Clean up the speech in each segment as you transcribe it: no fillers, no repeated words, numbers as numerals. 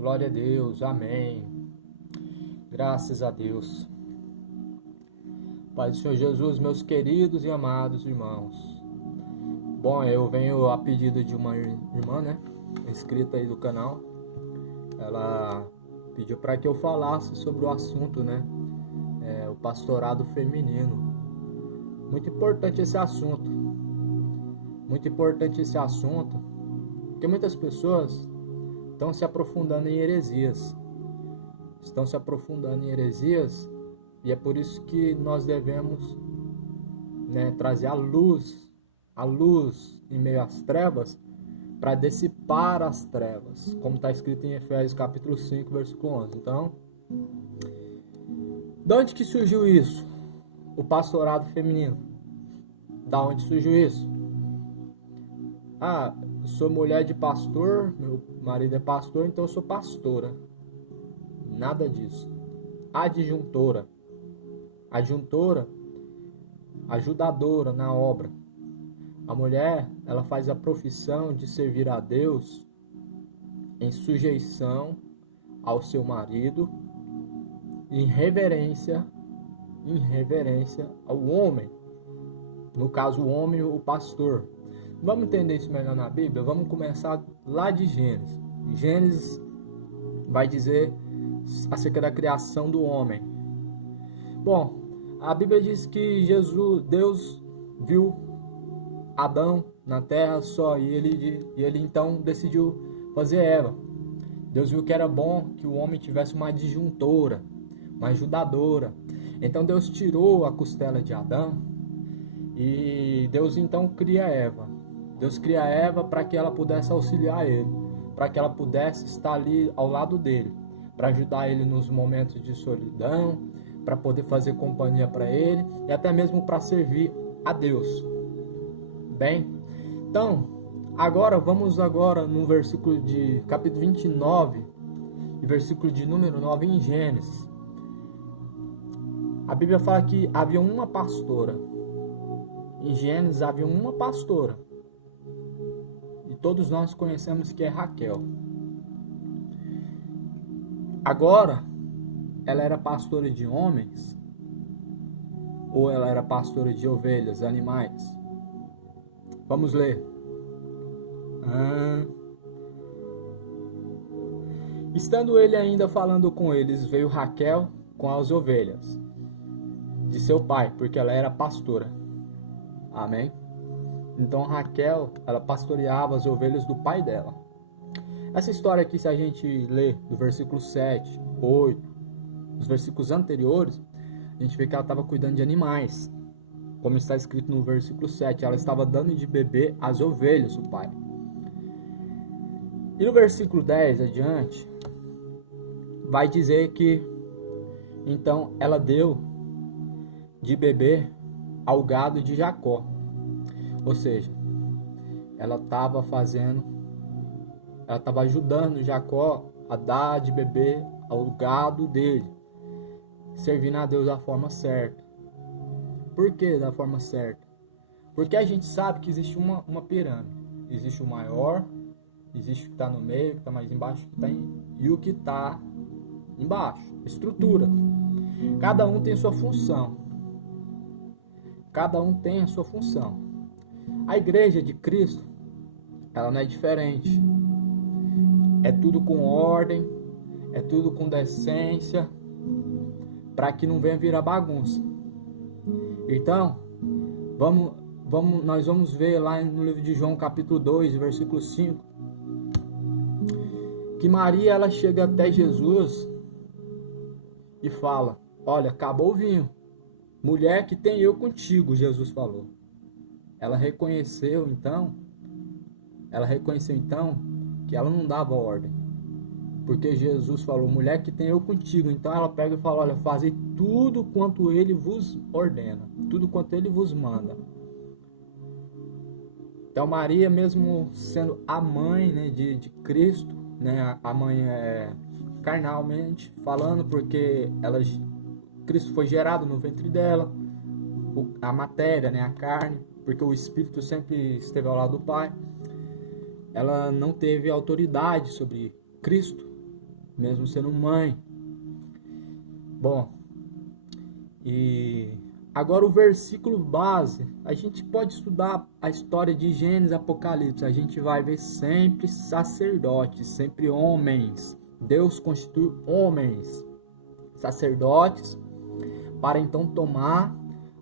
Glória a Deus, amém. Graças a Deus. Pai do Senhor Jesus, meus queridos e amados irmãos. Bom, eu venho a pedido de uma irmã, inscrita aí do canal. Ela pediu para que eu falasse sobre o assunto, o pastorado feminino. Muito importante esse assunto. Muito importante esse assunto, porque muitas pessoas estão se aprofundando em heresias. E é por isso que nós devemos trazer a luz em meio às trevas, para dissipar as trevas, como está escrito em Efésios capítulo 5, versículo 11. Então, de onde que surgiu isso? O pastorado feminino. Da onde surgiu isso? Eu sou mulher de pastor, meu marido é pastor, então eu sou pastora. Nada disso. Adjuntora, ajudadora na obra. A mulher, ela faz a profissão de servir a Deus em sujeição ao seu marido, em reverência ao homem. No caso, o homem, o pastor. Vamos entender isso melhor na Bíblia? Vamos começar lá de Gênesis. Gênesis vai dizer acerca da criação do homem. Bom, a Bíblia diz que Deus viu Adão na terra só, e ele então decidiu fazer Eva. Deus viu que era bom que o homem tivesse uma adjuntora, uma ajudadora. Então Deus tirou a costela de Adão e Deus então cria Eva. Deus cria Eva para que ela pudesse auxiliar ele, para que ela pudesse estar ali ao lado dele, para ajudar ele nos momentos de solidão, para poder fazer companhia para ele e até mesmo para servir a Deus. Bem, então, vamos no versículo de capítulo 29 e versículo de número 9 em Gênesis. A Bíblia fala que havia uma pastora. Em Gênesis havia uma pastora. E todos nós conhecemos que é Raquel. Agora, ela era pastora de homens? Ou ela era pastora de ovelhas, animais? Vamos ler. Estando ele ainda falando com eles, veio Raquel com as ovelhas de seu pai, porque ela era pastora. Amém? Então Raquel, ela pastoreava as ovelhas do pai dela. Essa história aqui, se a gente ler do versículo 7, 8, os versículos anteriores, a gente vê que ela estava cuidando de animais. Como está escrito no versículo 7, ela estava dando de beber as ovelhas do pai. E no versículo 10 adiante, vai dizer que então ela deu de beber ao gado de Jacó. Ou seja, ela estava ajudando Jacó a dar de beber ao gado dele, servindo a Deus da forma certa. Por que da forma certa? Porque a gente sabe que existe uma pirâmide. Existe o maior, existe o que está no meio, o que está mais embaixo, e o que está embaixo. Estrutura. Cada um tem sua função. A igreja de Cristo, ela não é diferente. É tudo com ordem, é tudo com decência, para que não venha virar bagunça. Então, nós vamos ver lá no livro de João, capítulo 2, versículo 5, que Maria, ela chega até Jesus e fala: olha, acabou o vinho. Mulher, que tem eu contigo, Jesus falou. Ela reconheceu então que ela não dava ordem. Porque Jesus falou: mulher, que tem eu contigo. Então ela pega e fala: olha, fazei tudo quanto ele vos ordena, tudo quanto ele vos manda. Então Maria, mesmo sendo a mãe de Cristo, a mãe é carnalmente falando, porque Cristo foi gerado no ventre dela, a matéria, a carne, porque o Espírito sempre esteve ao lado do Pai. Ela não teve autoridade sobre Cristo, mesmo sendo mãe. Bom, e agora o versículo base, a gente pode estudar a história de Gênesis e Apocalipse, a gente vai ver sempre sacerdotes, sempre homens. Deus constitui homens, sacerdotes, para então tomar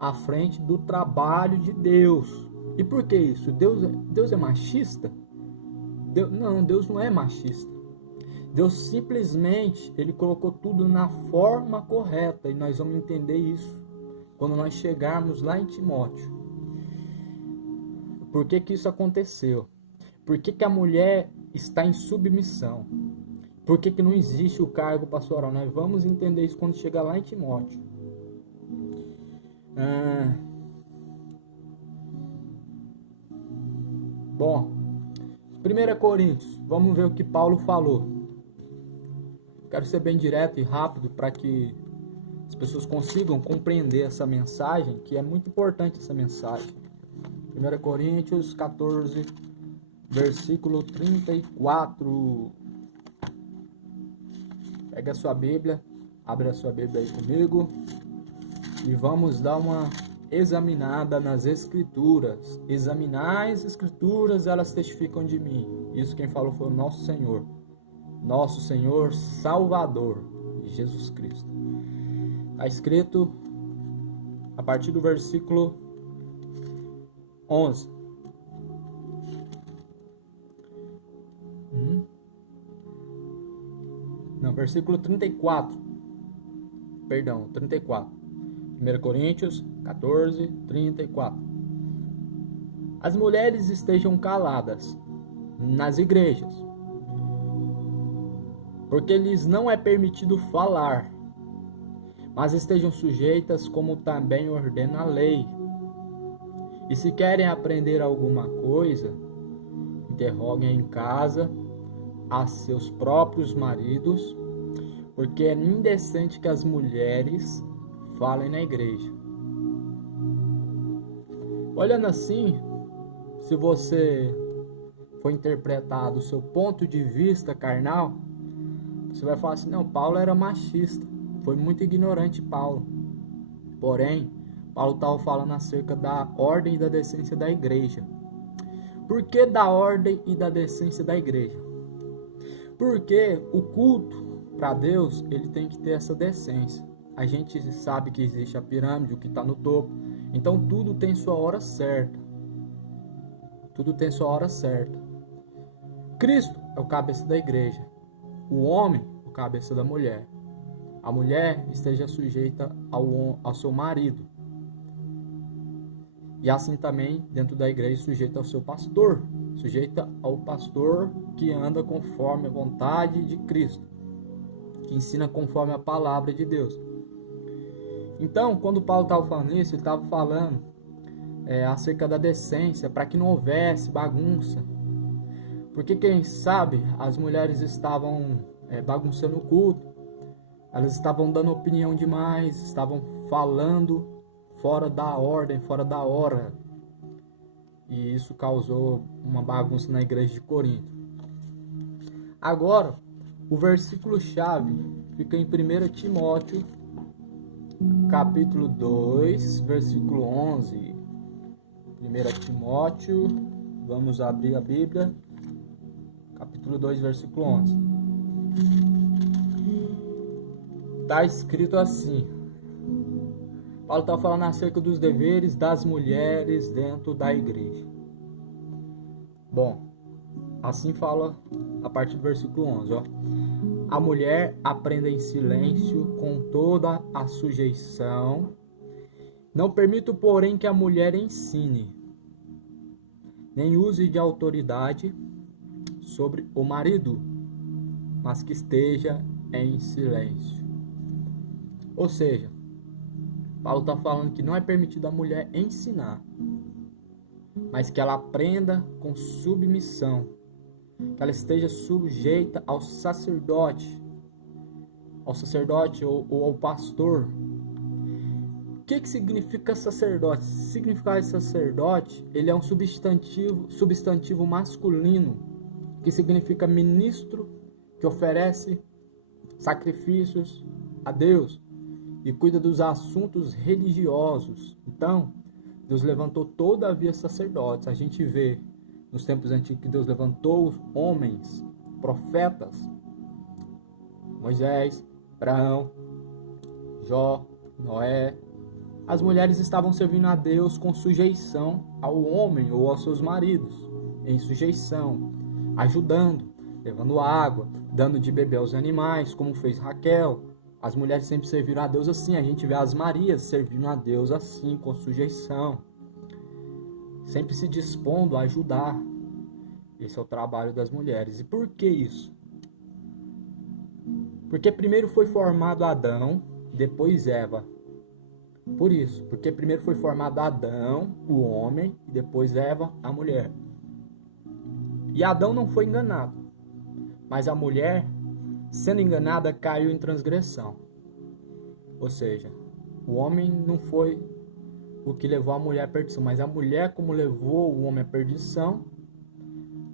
a frente do trabalho de Deus. E por que isso? Deus é machista? Deus não é machista. Deus simplesmente, ele colocou tudo na forma correta, e nós vamos entender isso quando nós chegarmos lá em Timóteo. Por que que isso aconteceu? Por que que a mulher está em submissão? Por que que não existe o cargo pastoral? Nós vamos entender isso quando chegar lá em Timóteo. Bom, 1 Coríntios, vamos ver o que Paulo falou. Quero ser bem direto e rápido para que as pessoas consigam compreender essa mensagem, que é muito importante essa mensagem. 1 Coríntios 14, versículo 34. Pega a sua Bíblia, abre a sua Bíblia aí comigo e vamos dar uma examinada nas Escrituras. Examinar as Escrituras, elas testificam de mim. Isso quem falou foi o nosso Senhor Salvador, Jesus Cristo. Está escrito a partir do versículo 11. Não, versículo 34. Perdão, 34. 1 Coríntios 14, 34. As mulheres estejam caladas nas igrejas, porque lhes não é permitido falar, mas estejam sujeitas como também ordena a lei. E se querem aprender alguma coisa, interroguem em casa a seus próprios maridos, porque é indecente que as mulheres falem na igreja. Olhando assim, se você for interpretar do seu ponto de vista carnal, você vai falar assim, não, Paulo era machista, foi muito ignorante Paulo. Porém, Paulo estava falando acerca da ordem e da decência da igreja. Por que da ordem e da decência da igreja? Porque o culto para Deus, ele tem que ter essa decência. A gente sabe que existe a pirâmide, o que está no topo. Então tudo tem sua hora certa. Tudo tem sua hora certa. Cristo é o cabeça da igreja. O homem, o cabeça da mulher. A mulher esteja sujeita ao seu marido. E assim também, dentro da igreja, sujeita ao seu pastor. Sujeita ao pastor que anda conforme a vontade de Cristo. Que ensina conforme a palavra de Deus. Então, quando Paulo estava falando isso, ele estava falando acerca da decência, para que não houvesse bagunça. Porque quem sabe, as mulheres estavam bagunçando o culto, elas estavam dando opinião demais, estavam falando fora da ordem, fora da hora. E isso causou uma bagunça na igreja de Corinto. Agora, o versículo-chave fica em 1 Timóteo, capítulo 2, versículo 11. 1 Timóteo, vamos abrir a Bíblia, capítulo 2, versículo 11. Está escrito assim. Paulo está falando acerca dos deveres das mulheres dentro da igreja. Bom, assim fala a partir do versículo 11. Ó. A mulher aprenda em silêncio com toda a sujeição. Não permito, porém, que a mulher ensine, nem use de autoridade sobre o marido, mas que esteja em silêncio. Ou seja, Paulo está falando que não é permitido a mulher ensinar, mas que ela aprenda com submissão, que ela esteja sujeita ao sacerdote ou ao pastor. O que significa sacerdote? Significar sacerdote, ele é um substantivo masculino, que significa ministro, que oferece sacrifícios a Deus e cuida dos assuntos religiosos. Então, Deus levantou todavia sacerdotes. A gente vê nos tempos antigos que Deus levantou homens, profetas, Moisés, Abraão, Jó, Noé. As mulheres estavam servindo a Deus com sujeição ao homem ou aos seus maridos, em sujeição, ajudando, levando água, dando de beber aos animais, como fez Raquel. As mulheres sempre serviram a Deus assim. A gente vê as Marias servindo a Deus assim, com sujeição, sempre se dispondo a ajudar. Esse é o trabalho das mulheres. E por que isso? Porque primeiro foi formado Adão, depois Eva. Por isso, porque primeiro foi formado Adão, o homem, e depois Eva, a mulher. E Adão não foi enganado, mas a mulher, sendo enganada, caiu em transgressão. Ou seja, o homem não foi o que levou a mulher à perdição, mas a mulher, como levou o homem à perdição,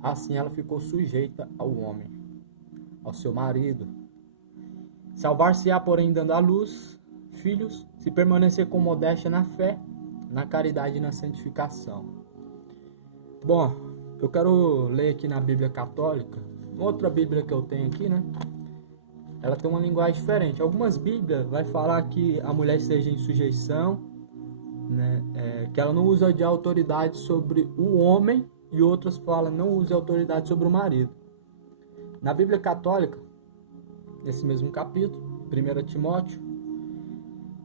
assim ela ficou sujeita ao homem, ao seu marido. Salvar-se-á, porém, dando à luz filhos, se permanecer com modéstia na fé, na caridade e na santificação. Bom, eu quero ler aqui na Bíblia Católica, outra Bíblia que eu tenho aqui, né? Ela tem uma linguagem diferente. Algumas Bíblias vai falar que a mulher esteja em sujeição, né? Que ela não usa de autoridade sobre o homem, e outras falam não use autoridade sobre o marido. Na Bíblia Católica, nesse mesmo capítulo, 1 Timóteo,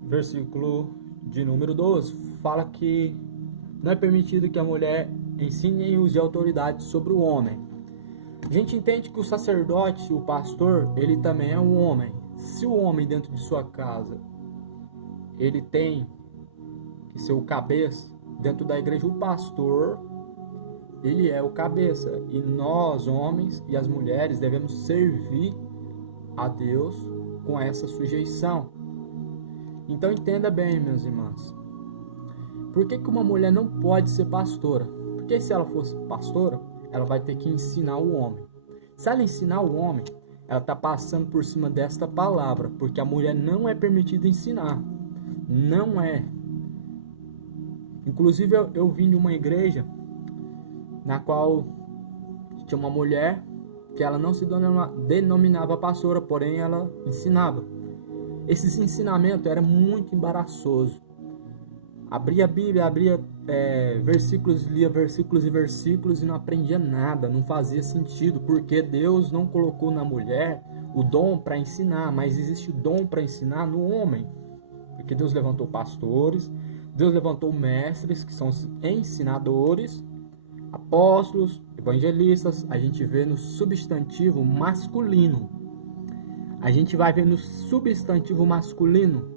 versículo de número 12, fala que não é permitido que a mulher ensine nem use autoridade sobre o homem. A gente entende que o sacerdote, o pastor, ele também é um homem. Se o homem dentro de sua casa, ele tem que ser o cabeça, dentro da igreja o pastor, ele é o cabeça. E nós, homens e as mulheres, devemos servir a Deus com essa sujeição. Então entenda bem, meus irmãos. Por que uma mulher não pode ser pastora? Porque se ela fosse pastora, ela vai ter que ensinar o homem. Se ela ensinar o homem, ela está passando por cima desta palavra, porque a mulher não é permitida ensinar. Não é. Inclusive eu vim de uma igreja na qual tinha uma mulher que ela não se denominava pastora, porém ela ensinava. Esse ensinamento era muito embaraçoso. Abria a Bíblia, abria versículos, lia versículos e versículos e não aprendia nada, não fazia sentido, porque Deus não colocou na mulher o dom para ensinar, mas existe o dom para ensinar no homem, porque Deus levantou pastores, Deus levantou mestres, que são os ensinadores, apóstolos, evangelistas. A gente vê no substantivo masculino. A gente vai ver no substantivo masculino.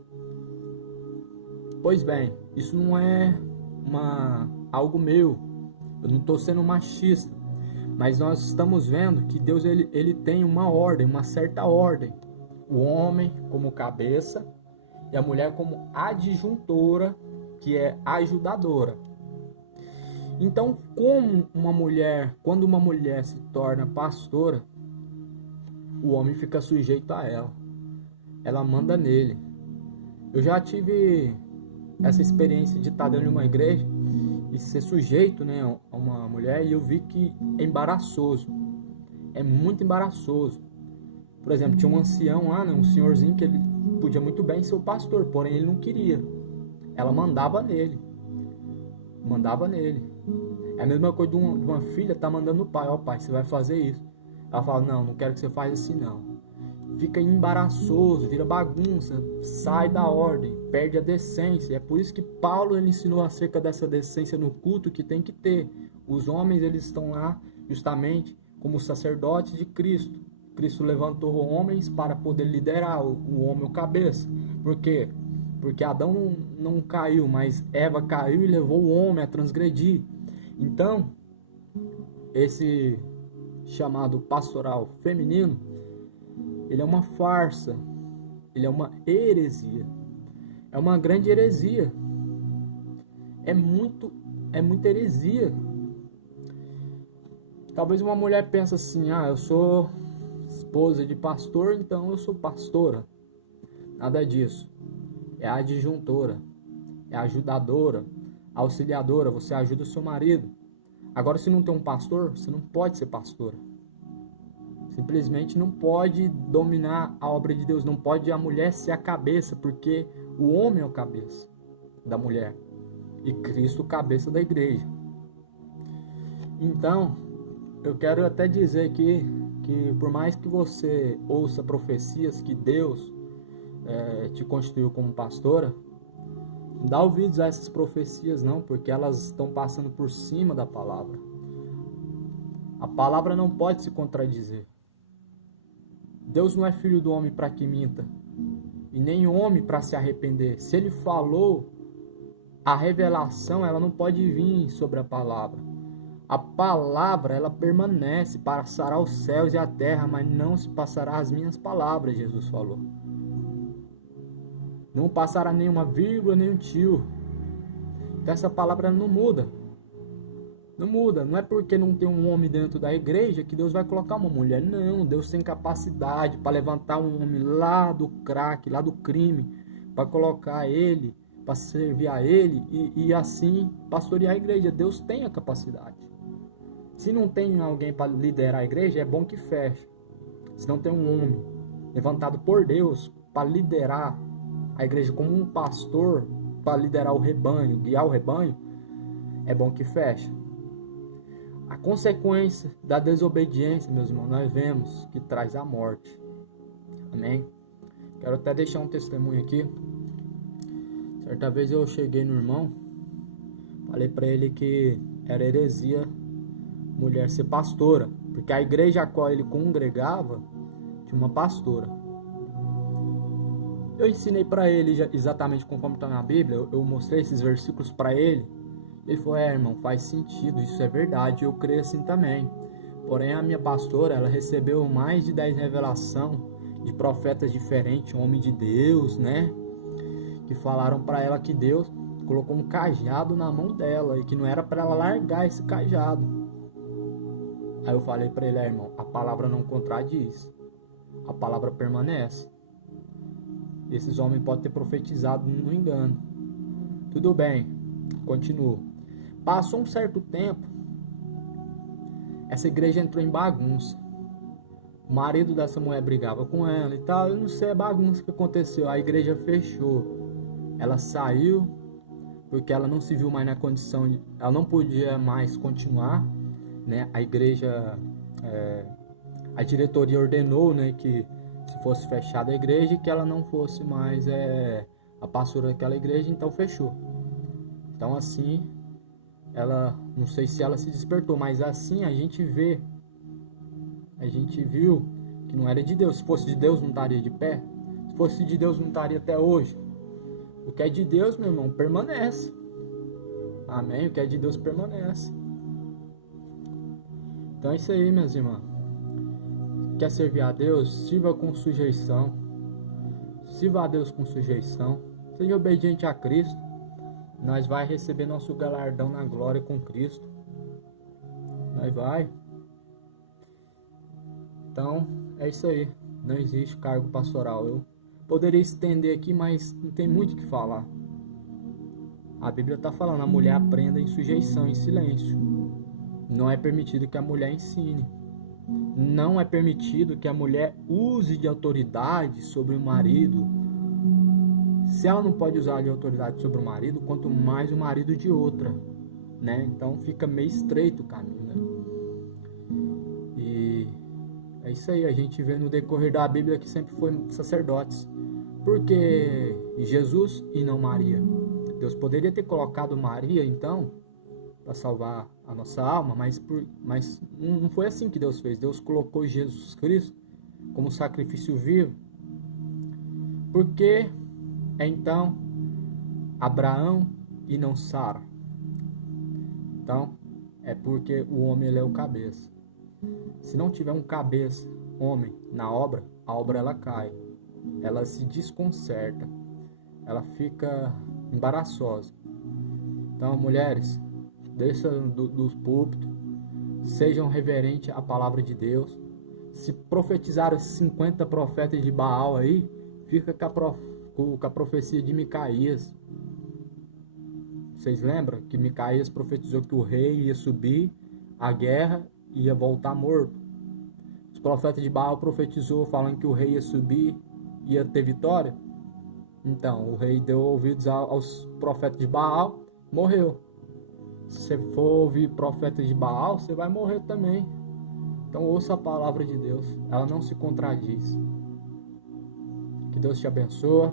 Pois bem, isso não é algo meu. Eu não estou sendo machista. Mas nós estamos vendo que Deus ele tem uma ordem, uma certa ordem. O homem como cabeça e a mulher como adjuntora, que é ajudadora. Então, quando uma mulher se torna pastora, o homem fica sujeito a ela. Ela manda nele. Eu já tive essa experiência de estar dentro de uma igreja e ser sujeito, né, a uma mulher, e eu vi que é embaraçoso. É muito embaraçoso. Por exemplo, tinha um ancião lá, né, um senhorzinho, que ele podia muito bem ser o pastor, porém ele não queria. Ela mandava nele. Mandava nele. É a mesma coisa de uma filha tá mandando no pai: ó, pai, você vai fazer isso. Ela fala: não quero que você faça assim não. Fica embaraçoso, vira bagunça, sai da ordem, perde a decência. É por isso que Paulo ele ensinou acerca dessa decência no culto que tem que ter. Os homens eles estão lá justamente como sacerdotes de Cristo. Cristo levantou homens para poder liderar o homem, o cabeça. Por quê? Porque Adão não caiu, mas Eva caiu e levou o homem a transgredir. Então, esse chamado pastoral feminino, ele é uma farsa, ele é uma heresia, é uma grande heresia, é muita heresia. Talvez uma mulher pense assim: eu sou esposa de pastor, então eu sou pastora. Nada disso. É a adjuntora, é a ajudadora, a auxiliadora, você ajuda o seu marido. Agora, se não tem um pastor, você não pode ser pastora. Simplesmente não pode dominar a obra de Deus, não pode a mulher ser a cabeça, porque o homem é o cabeça da mulher e Cristo o cabeça da igreja. Então, eu quero até dizer aqui que por mais que você ouça profecias que Deus te constituiu como pastora, não dá ouvidos a essas profecias não, porque elas estão passando por cima da palavra. A palavra não pode se contradizer. Deus não é filho do homem para que minta, e nem homem para se arrepender. Se ele falou, a revelação ela não pode vir sobre a palavra. A palavra ela permanece, passará os céus e a terra, mas não se passará as minhas palavras, Jesus falou. Não passará nenhuma vírgula, nem um tio. Então essa palavra não muda. Não muda. Não é porque não tem um homem dentro da igreja que Deus vai colocar uma mulher. Não, Deus tem capacidade para levantar um homem lá do crack, lá do crime, para colocar ele, para servir a ele e assim pastorear a igreja. Deus tem a capacidade. Se não tem alguém para liderar a igreja, é bom que feche. Se não tem um homem levantado por Deus para liderar a igreja como um pastor, para liderar o rebanho, guiar o rebanho, é bom que feche. A consequência da desobediência, meus irmãos, nós vemos que traz a morte. Amém? Quero até deixar um testemunho aqui. Certa vez eu cheguei no irmão, falei para ele que era heresia mulher ser pastora, porque a igreja a qual ele congregava tinha uma pastora. Eu ensinei para ele exatamente conforme está na Bíblia, eu mostrei esses versículos para ele. Ele falou, irmão, faz sentido, isso é verdade, eu creio assim também. Porém, a minha pastora, ela recebeu mais de 10 revelações de profetas diferentes, homem de Deus, né? Que falaram para ela que Deus colocou um cajado na mão dela e que não era para ela largar esse cajado. Aí eu falei para ele, irmão, a palavra não contradiz, a palavra permanece. Esses homens podem ter profetizado no engano. Tudo bem, continuo. Passou um certo tempo, essa igreja entrou em bagunça. O marido dessa mulher brigava com ela e tal. Eu não sei a bagunça que aconteceu. A igreja fechou. Ela saiu porque ela não se viu mais na condição de... Ela não podia mais continuar, né? A igreja... a diretoria ordenou, né, que se fosse fechada a igreja e que ela não fosse mais a pastora daquela igreja, então fechou. Então assim, ela, não sei se ela se despertou, mas assim a gente viu que não era de Deus. Se fosse de Deus não estaria de pé, se fosse de Deus não estaria até hoje. O que é de Deus, meu irmão, permanece. Amém? O que é de Deus permanece. Então é isso aí, minhas irmãs. Quer servir a Deus? Sirva com sujeição. Sirva a Deus com sujeição. Seja obediente a Cristo. Nós vai receber nosso galardão na glória com Cristo. Nós vai. Então, é isso aí. Não existe cargo pastoral. Eu poderia estender aqui, mas não tem muito o que falar. A Bíblia está falando, a mulher aprenda em sujeição, em silêncio. Não é permitido que a mulher ensine. Não é permitido que a mulher use de autoridade sobre o marido. Se ela não pode usar de autoridade sobre o marido, quanto mais o marido de outra, né? Então fica meio estreito o caminho, né? E é isso aí, a gente vê no decorrer da Bíblia que sempre foi sacerdotes. Por que Jesus e não Maria? Deus poderia ter colocado Maria, então, para salvar a nossa alma, mas não foi assim que Deus fez. Deus colocou Jesus Cristo como sacrifício vivo. Por que então Abraão e não Sara? Então, é porque o homem ele é o cabeça. Se não tiver um cabeça, homem, na obra, a obra ela cai. Ela se desconcerta. Ela fica embaraçosa. Então, mulheres, desçam dos púlpitos, sejam reverentes à palavra de Deus, Se profetizaram 50 profetas de Baal aí, fica com a profecia de Micaías. Vocês lembram que Micaías profetizou que o rei ia subir a guerra e ia voltar morto? Os profetas de Baal profetizou falando que o rei ia subir e ia ter vitória? Então, o rei deu ouvidos aos profetas de Baal, morreu. Se você for ouvir profetas de Baal, você vai morrer também. Então ouça a palavra de Deus, ela não se contradiz. Que Deus te abençoe.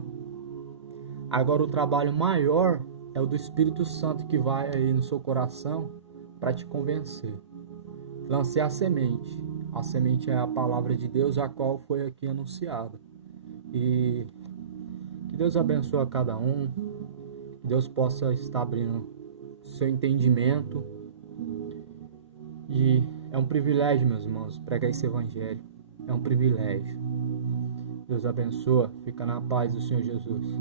Agora o trabalho maior é o do Espírito Santo que vai aí no seu coração para te convencer. Lancei a semente. A semente é a palavra de Deus, a qual foi aqui anunciada. E que Deus abençoe a cada um. Que Deus possa estar abrindo seu entendimento. E é um privilégio, meus irmãos, pregar esse evangelho. É um privilégio. Deus abençoe. Fica na paz do Senhor Jesus.